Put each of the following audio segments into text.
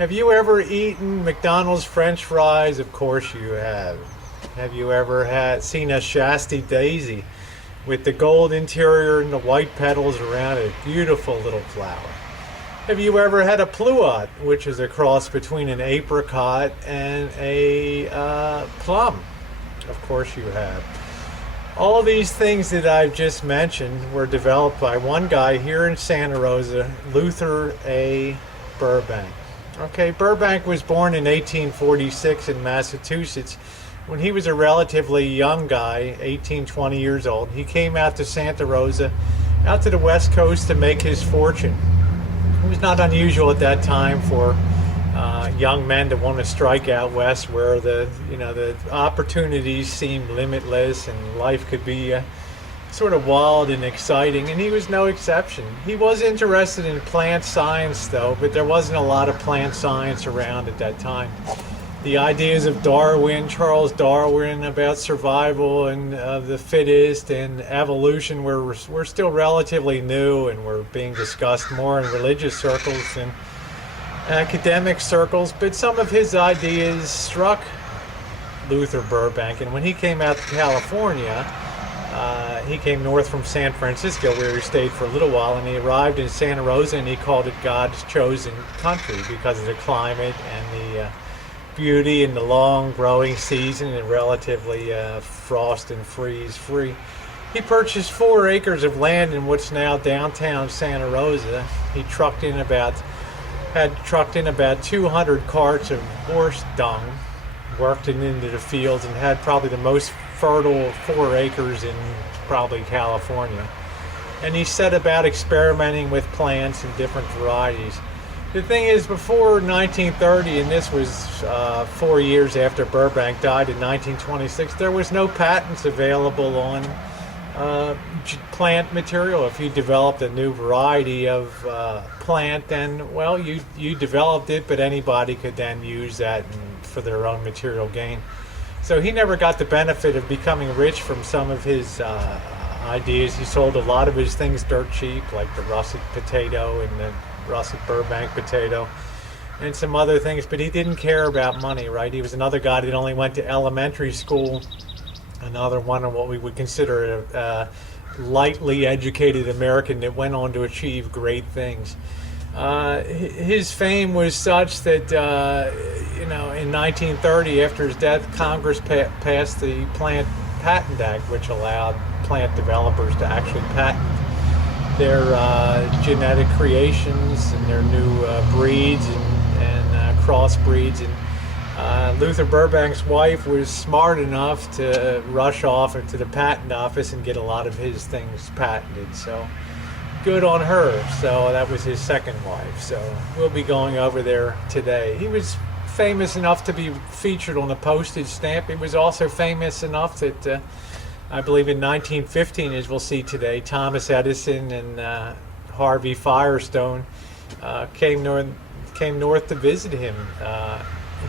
Have you ever eaten McDonald's French fries? Of course you have. Have you ever seen a Shasti daisy with the gold interior and the white petals around it? Beautiful little flower. Have you ever had a pluot, which is a cross between an apricot and a plum? Of course you have. All these things that I've just mentioned were developed by one guy here in Santa Rosa, Luther Burbank. Okay, Burbank was born in 1846 in Massachusetts. When he was a relatively young guy, 18, 20 years old, he came out to Santa Rosa, out to the West Coast to make his fortune. It was not unusual at that time for young men to want to strike out west, where the opportunities seemed limitless and life could be sort of wild and exciting. And he was no exception. He was interested in plant science, though, but there wasn't a lot of plant science around at that time. The ideas of Charles Darwin, about survival and the fittest and evolution were still relatively new and were being discussed more in religious circles than academic circles. But some of his ideas struck Luther Burbank, and when he came out to California, he came north from San Francisco, where he stayed for a little while, and he arrived in Santa Rosa, and he called it God's chosen country because of the climate and the beauty and the long growing season and relatively frost and freeze free. He purchased 4 acres of land in what's now downtown Santa Rosa. He had trucked in about 200 carts of horse dung, worked it into the fields, and had probably the most fertile 4 acres in probably California. And he set about experimenting with plants and different varieties. The thing is, before 1930, and this was 4 years after Burbank died in 1926, there was no patents available on plant material. If you developed a new variety of plant, then, well, you developed it, but anybody could then use that for their own material gain. So he never got the benefit of becoming rich from some of his ideas. He sold a lot of his things dirt cheap, like the russet potato and the russet Burbank potato and some other things, but he didn't care about money, right? He was another guy that only went to elementary school, another one of what we would consider a lightly educated American that went on to achieve great things. His fame was such that in 1930, after his death, Congress passed the Plant Patent Act, which allowed plant developers to actually patent their genetic creations and their new breeds and crossbreeds. And Luther Burbank's wife was smart enough to rush off into the patent office and get a lot of his things patented. So good on her. So that was his second wife. So we'll be going over there today. He was famous enough to be featured on a postage stamp. He was also famous enough that I believe in 1915, as we'll see today, Thomas Edison and Harvey Firestone came north to visit him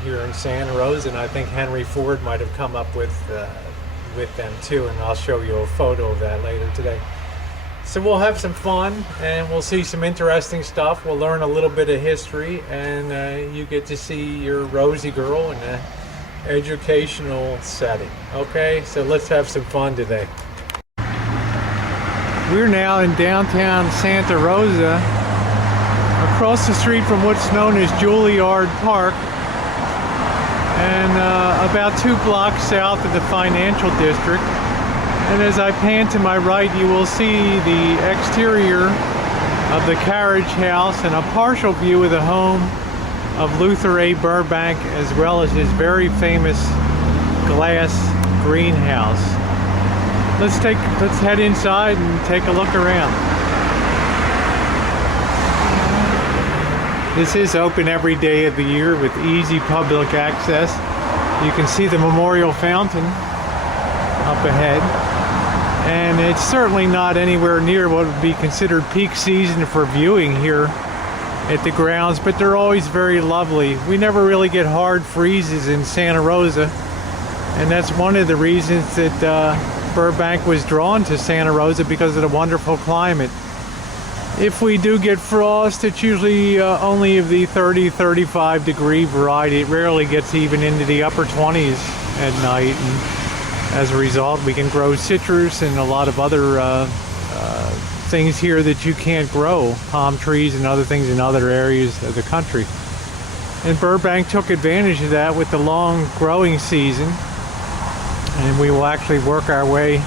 here in Santa Rosa, and I think Henry Ford might have come up with them too, and I'll show you a photo of that later today. So we'll have some fun, and we'll see some interesting stuff. We'll learn a little bit of history, and you get to see your Rosie girl in an educational setting. Okay, so let's have some fun today. We're now in downtown Santa Rosa, across the street from what's known as Juilliard Park, and about 2 blocks south of the financial district. And as I pan to my right, you will see the exterior of the carriage house and a partial view of the home of Luther A. Burbank, as well as his very famous glass greenhouse. Let's head inside and take a look around. This is open every day of the year with easy public access. You can see the memorial fountain up ahead. And it's certainly not anywhere near what would be considered peak season for viewing here at the grounds, but they're always very lovely. We never really get hard freezes in Santa Rosa, and that's one of the reasons that Burbank was drawn to Santa Rosa, because of the wonderful climate. If we do get frost, it's usually only of the 30-35 degree variety. It rarely gets even into the upper 20s at night, and as a result we can grow citrus and a lot of other things here that you can't grow, palm trees and other things in other areas of the country. And Burbank took advantage of that with the long growing season, and we will actually work our way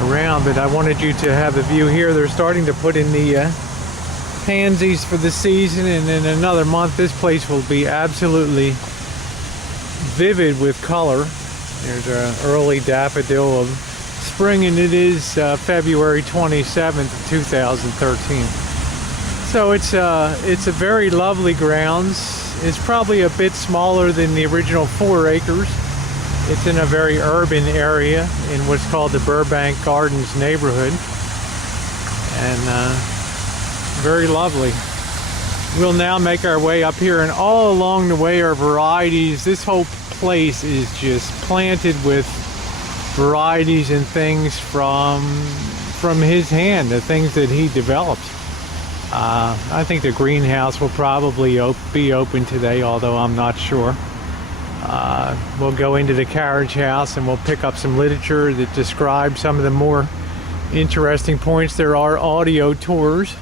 around. But I wanted you to have a view here. They're starting to put in the pansies for the season, and in another month this place will be absolutely vivid with color. There's an early daffodil of spring, and it is February 27th, 2013. So it's a very lovely grounds. It's probably a bit smaller than the original 4 acres. It's in a very urban area in what's called the Burbank Gardens neighborhood, and very lovely. We'll now make our way up here, and all along the way are varieties. This whole place is just planted with varieties and things from his hand, the things that he developed. I think the greenhouse will probably be open today, although I'm not sure. We'll go into the carriage house and we'll pick up some literature that describes some of the more interesting points. There are audio tours,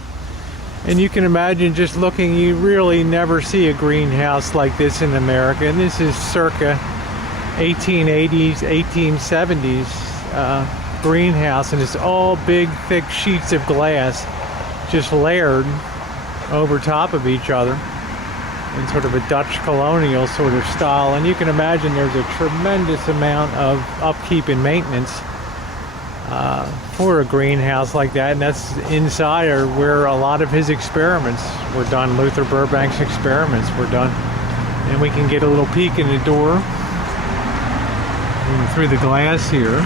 and you can imagine just looking, you really never see a greenhouse like this in America. And this is circa 1880s, 1870s greenhouse, and it's all big, thick sheets of glass just layered over top of each other in sort of a Dutch colonial sort of style. And you can imagine there's a tremendous amount of upkeep and maintenance for a greenhouse like that, and that's inside or where a lot of his experiments were done. Luther Burbank's experiments were done, and we can get a little peek in the door and through the glass here.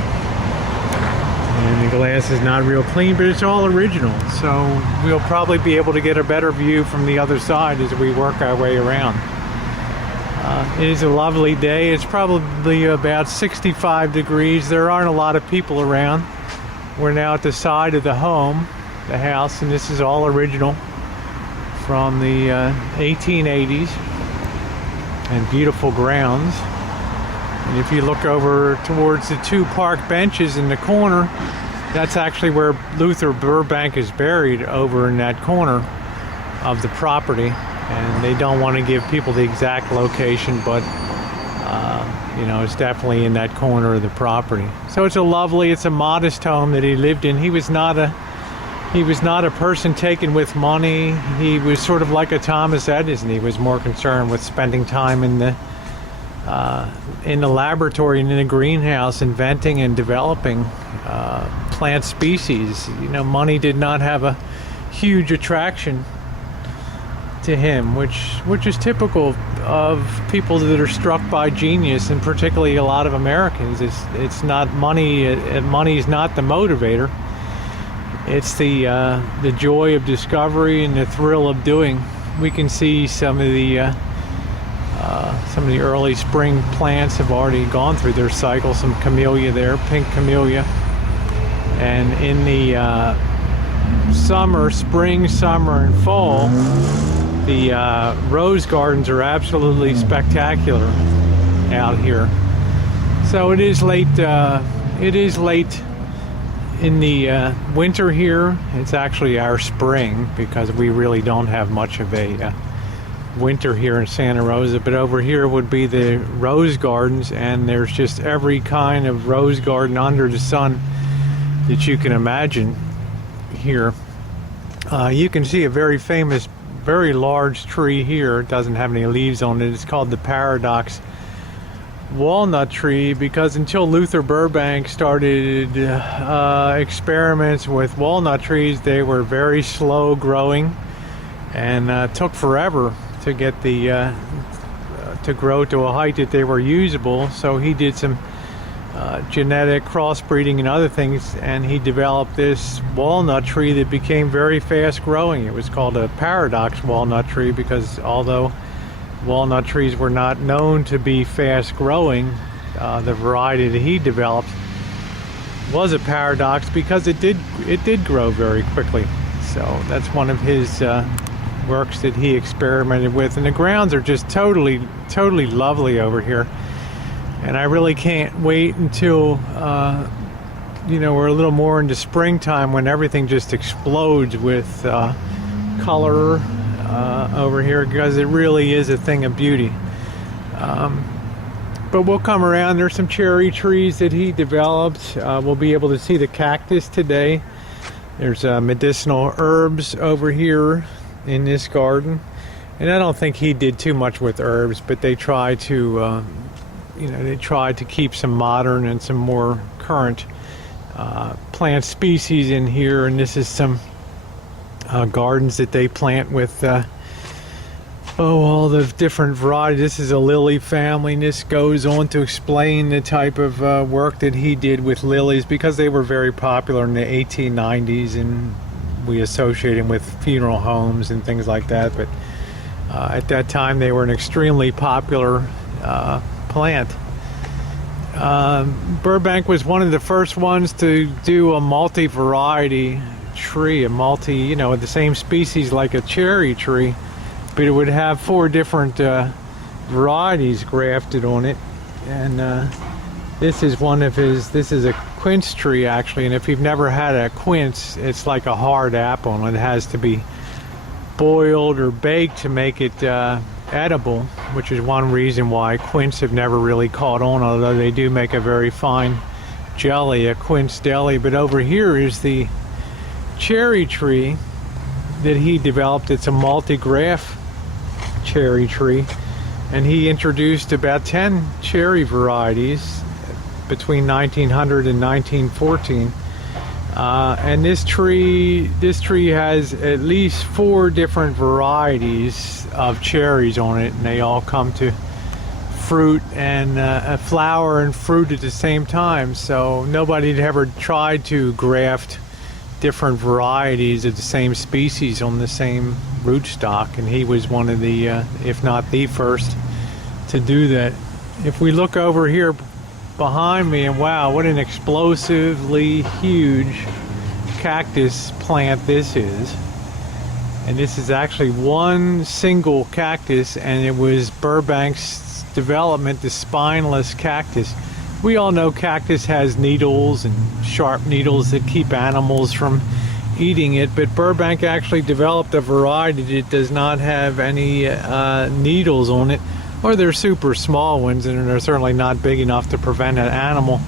And the glass is not real clean, but it's all original, so we'll probably be able to get a better view from the other side as we work our way around. It is a lovely day. It's probably about 65 degrees. There aren't a lot of people around. We're now at the side of the home, the house, and this is all original from the 1880s, and beautiful grounds. And if you look over towards the 2 park benches in the corner, that's actually where Luther Burbank is buried, over in that corner of the property. And they don't want to give people the exact location, but it's definitely in that corner of the property. So it's a modest home that he lived in. He was not a person taken with money. He was sort of like a Thomas Edison. He was more concerned with spending time in the laboratory and in the greenhouse, inventing and developing plant species. Money did not have a huge attraction to him, which is typical of people that are struck by genius, and particularly a lot of Americans. It's not money. Money is not the motivator. It's the joy of discovery and the thrill of doing. We can see some of the early spring plants have already gone through their cycle. Some camellia there, pink camellia. And in the spring, summer, and fall, the rose gardens are absolutely spectacular out here. So it is late. It is late in the winter here. It's actually our spring, because we really don't have much of a winter here in Santa Rosa. But over here would be the rose gardens, and there's just every kind of rose garden under the sun that you can imagine here. You can see a very famous, very large tree here. It doesn't have any leaves on it. It's called the Paradox walnut tree, because until Luther Burbank started experiments with walnut trees, they were very slow growing and took forever to get to grow to a height that they were usable. So he did some genetic crossbreeding and other things, and he developed this walnut tree that became very fast growing. It was called a paradox walnut tree, because although walnut trees were not known to be fast growing, the variety that he developed was a paradox, because it did grow very quickly. So that's one of his works that he experimented with. And the grounds are just totally lovely over here. And I really can't wait until we're a little more into springtime, when everything just explodes with color over here, because it really is a thing of beauty. But we'll come around. There's some cherry trees that he developed. We'll be able to see the cactus today. There's medicinal herbs over here in this garden. And I don't think he did too much with herbs, but they try to keep some modern and some more current plant species in here. And this is some gardens that they plant with all the different varieties. This is a lily family, and this goes on to explain the type of work that he did with lilies, because they were very popular in the 1890s, and we associate them with funeral homes and things like that. But at that time, they were an extremely popular plant. Burbank was one of the first ones to do a multi-variety tree, the same species like a cherry tree, but it would have 4 different varieties grafted on it. And this is one of his. This is a quince tree, actually, and if you've never had a quince, it's like a hard apple, and it has to be boiled or baked to make it edible, which is one reason why quince have never really caught on, although they do make a very fine jelly, a quince jelly. But over here is the cherry tree that he developed. It's a multi-graft cherry tree, and he introduced about 10 cherry varieties between 1900 and 1914. And this tree has at least 4 different varieties of cherries on it, and they all come to fruit and flower and fruit at the same time. So nobody had ever tried to graft different varieties of the same species on the same rootstock, and he was one of the, if not the first, to do that. If we look over here behind me, and wow, what an explosively huge cactus plant this is. And this is actually one single cactus, and it was Burbank's development, the spineless cactus. We all know cactus has needles and sharp needles that keep animals from eating it, but Burbank actually developed a variety that does not have any needles on it, or they're super small ones, and they're certainly not big enough to prevent an animal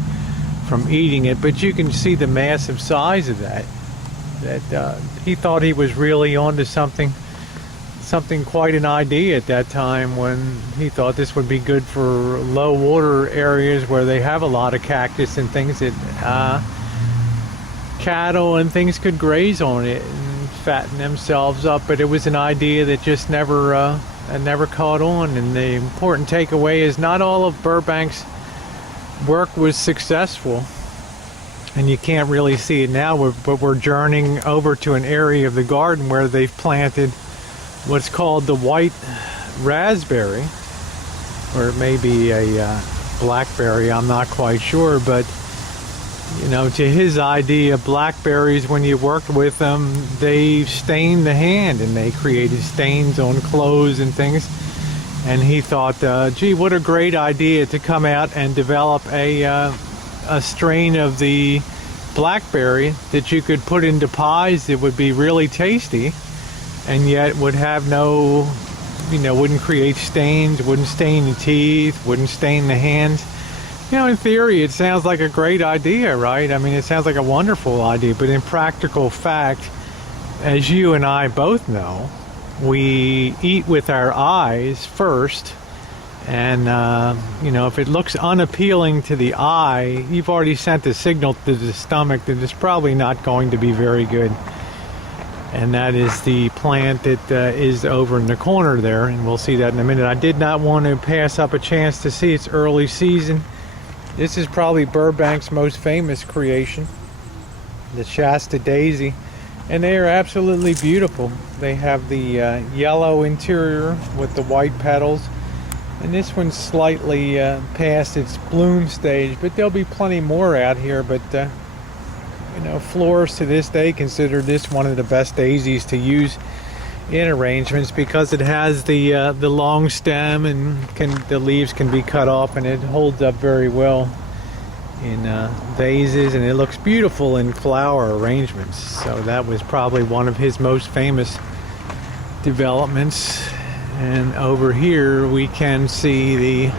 from eating it. But you can see the massive size of that he thought he was really onto something quite an idea at that time, when he thought this would be good for low water areas where they have a lot of cactus and things that cattle and things could graze on it and fatten themselves up. But it was an idea that just never caught on. And the important takeaway is not all of Burbank's work was successful, and you can't really see it now, but we're journeying over to an area of the garden where they've planted what's called the white raspberry, or it may be a blackberry, I'm not quite sure. But to his idea, blackberries, when you worked with them, they stained the hand, and they created stains on clothes and things. And he thought, gee, what a great idea to come out and develop a strain of the blackberry that you could put into pies that would be really tasty, and yet would have no, wouldn't create stains, wouldn't stain the teeth, wouldn't stain the hands. In theory, it sounds like a great idea, right? I mean, it sounds like a wonderful idea, but in practical fact, as you and I both know, we eat with our eyes first. And, if it looks unappealing to the eye, you've already sent a signal to the stomach that it's probably not going to be very good. And that is the plant that is over in the corner there, and we'll see that in a minute. I did not want to pass up a chance to see its early season. This is probably Burbank's most famous creation, the Shasta daisy. And they are absolutely beautiful. They have the yellow interior with the white petals. And this one's slightly past its bloom stage, but there'll be plenty more out here. But florists to this day consider this one of the best daisies to use in arrangements because it has the long stem and the leaves can be cut off, and it holds up very well in vases, and it looks beautiful in flower arrangements. So that was probably one of his most famous developments. And over here we can see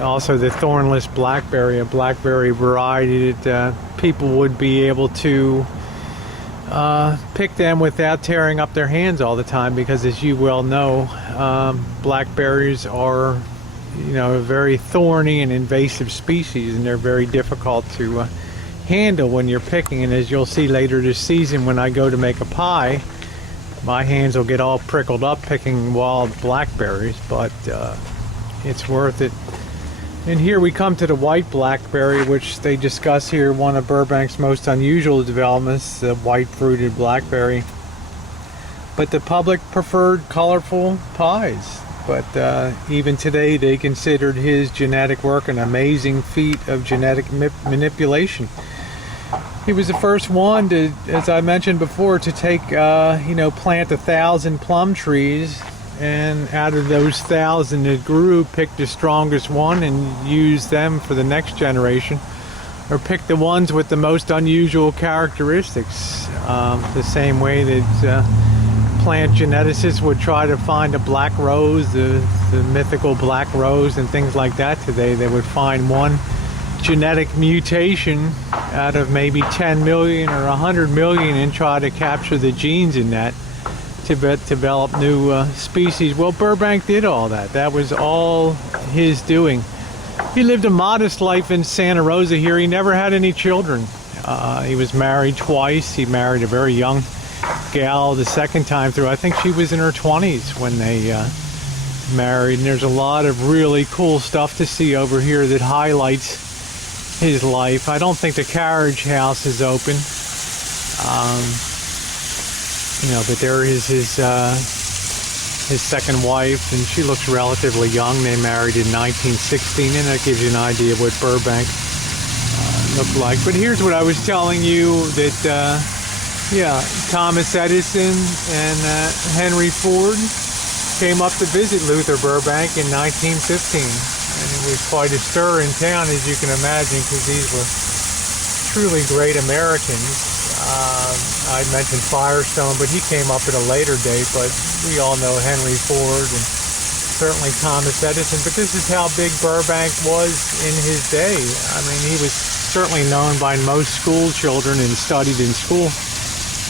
also the thornless blackberry, a blackberry variety that people would be able to pick them without tearing up their hands all the time, because as you well know, blackberries are a very thorny and invasive species, and they're very difficult to handle when you're picking. And as you'll see later this season, when I go to make a pie, my hands will get all prickled up picking wild blackberries, but it's worth it. And here we come to the white blackberry, which they discuss here, one of Burbank's most unusual developments, the white fruited blackberry. But the public preferred colorful pies. But even today they considered his genetic work an amazing feat of genetic manipulation. He was the first one to, as I mentioned before, to take, plant 1,000 plum trees, and out of those 1,000 that grew, pick the strongest one and use them for the next generation, or pick the ones with the most unusual characteristics. The same way that plant geneticists would try to find a black rose, the mythical black rose and things like that today. They would find one genetic mutation out of maybe 10 million or 100 million and try to capture the genes in that to develop new species. Well, Burbank did all that. That was all his doing. He lived a modest life in Santa Rosa here. He never had any children. He was married twice. He married a very young gal the second time through. I think she was in her 20s when they married. And there's a lot of really cool stuff to see over here that highlights his life. I don't think the carriage house is open. But there is his second wife, and she looks relatively young. They married in 1916, and that gives you an idea of what Burbank looked like. But here's what I was telling you, that Thomas Edison and Henry Ford came up to visit Luther Burbank in 1915, and it was quite a stir in town, as you can imagine, because these were truly great Americans. I mentioned Firestone, but he came up at a later date, but we all know Henry Ford and certainly Thomas Edison. But this is how big Burbank was in his day. I mean, he was certainly known by most school children and studied in school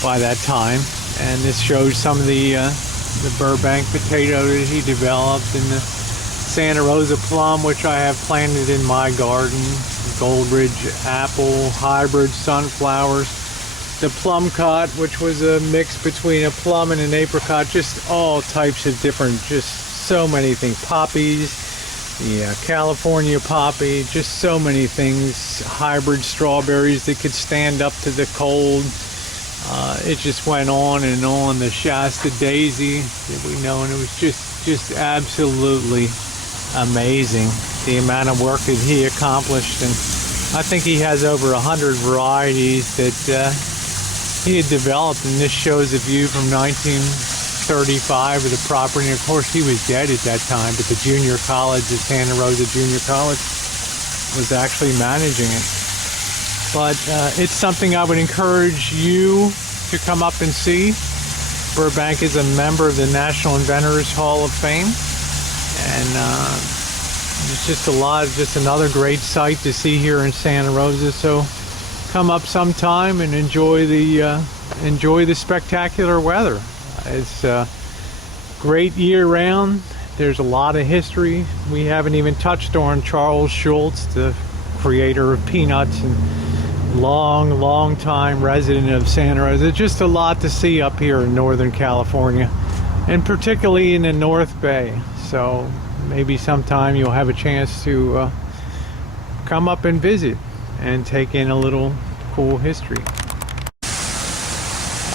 by that time. And this shows some of the Burbank potato that he developed, and the Santa Rosa plum, which I have planted in my garden, Gold Ridge apple, hybrid sunflowers, the plum cot, which was a mix between a plum and an apricot, just all types of different, just so many things, poppies, California poppy, just so many things, hybrid strawberries that could stand up to the cold. It just went on and on. The Shasta daisy that we know, and it was just absolutely amazing the amount of work that he accomplished. And I think he has over 100 varieties that he had developed, and this shows a view from 1935 of the property. And of course, he was dead at that time, but the junior college, the Santa Rosa Junior College, was actually managing it. But it's something I would encourage you to come up and see. Burbank is a member of the National Inventors Hall of Fame, and it's just another great sight to see here in Santa Rosa. So come up sometime and enjoy the spectacular weather. It's great year round. There's a lot of history. We haven't even touched on Charles Schultz, the creator of peanuts and long time resident of Santa Rosa. Just a lot to see up here in Northern California, and particularly in the North Bay. So maybe sometime you'll have a chance to come up and visit and take in a little cool history.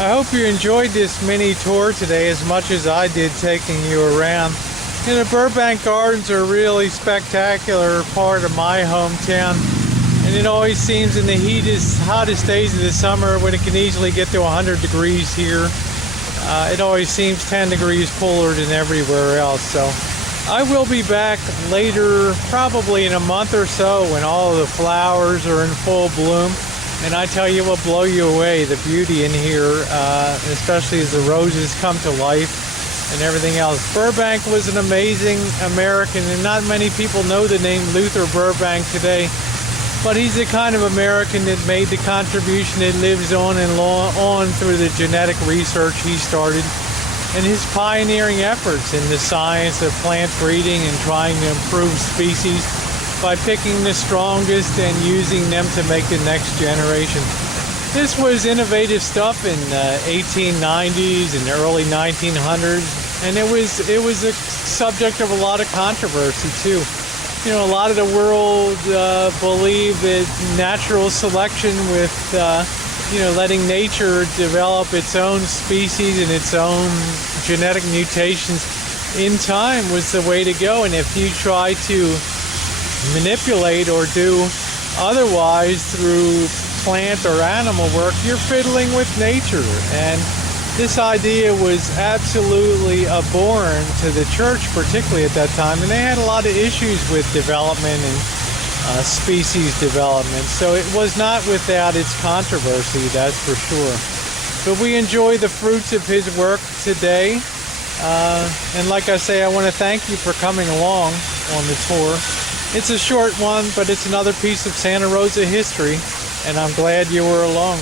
I hope you enjoyed this mini tour today as much as I did taking you around. The Burbank Gardens are a really spectacular part of my hometown, And it always seems in the hottest days of the summer, when it can easily get to 100 degrees here, it always seems 10 degrees cooler than everywhere else. So I will be back later, probably in a month or so, when all of the flowers are in full bloom. And I tell you, what blow you away, the beauty in here, especially as the roses come to life and everything else. Burbank was an amazing American, and not many people know the name Luther Burbank today. But he's the kind of American that made the contribution that lives on and on through the genetic research he started and his pioneering efforts in the science of plant breeding and trying to improve species by picking the strongest and using them to make the next generation. This was innovative stuff in the 1890s and the early 1900s, and it was a subject of a lot of controversy too. You know, a lot of the world believed that natural selection with, letting nature develop its own species and its own genetic mutations in time was the way to go. And if you try to manipulate or do otherwise through plant or animal work, you're fiddling with nature. And this idea was absolutely abhorrent to the church, particularly at that time, and they had a lot of issues with development and species development. So it was not without its controversy, that's for sure. But we enjoy the fruits of his work today. And like I say, I want to thank you for coming along on the tour. It's a short one, but it's another piece of Santa Rosa history, and I'm glad you were along.